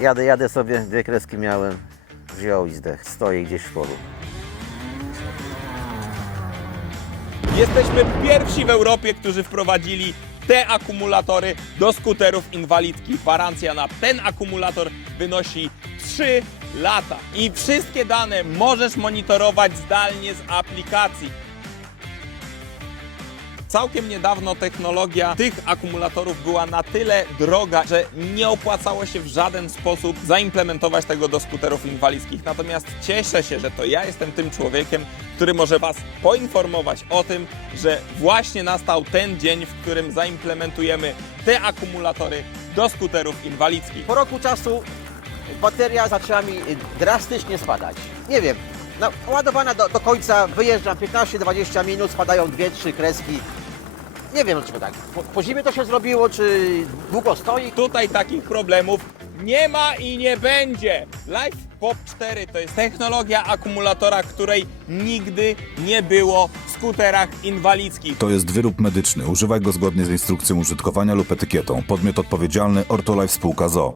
Jadę, jadę sobie, dwie kreski miałem, wziął i zdech. Stoi gdzieś w polu. Jesteśmy pierwsi w Europie, którzy wprowadzili te akumulatory do skuterów inwalidzkich. Gwarancja na ten akumulator wynosi 3 lata. I wszystkie dane możesz monitorować zdalnie z aplikacji. Całkiem niedawno technologia tych akumulatorów była na tyle droga, że nie opłacało się w żaden sposób zaimplementować tego do skuterów inwalidzkich. Natomiast cieszę się, że to ja jestem tym człowiekiem, który może Was poinformować o tym, że właśnie nastał ten dzień, w którym zaimplementujemy te akumulatory do skuterów inwalidzkich. Po roku czasu bateria zaczęła mi drastycznie spadać. Nie wiem, no, ładowana do, do końca, wyjeżdżam 15-20 minut, spadają 2-3 kreski. Nie wiem dlaczego tak. Po, po zimie to się zrobiło, czy długo stoi? Tutaj takich problemów nie ma i nie będzie. Life Pop 4 to jest technologia akumulatora, której nigdy nie było w skuterach inwalidzkich. To jest wyrób medyczny. Używaj go zgodnie z instrukcją użytkowania lub etykietą. Podmiot odpowiedzialny Ortolife Spółka ZO.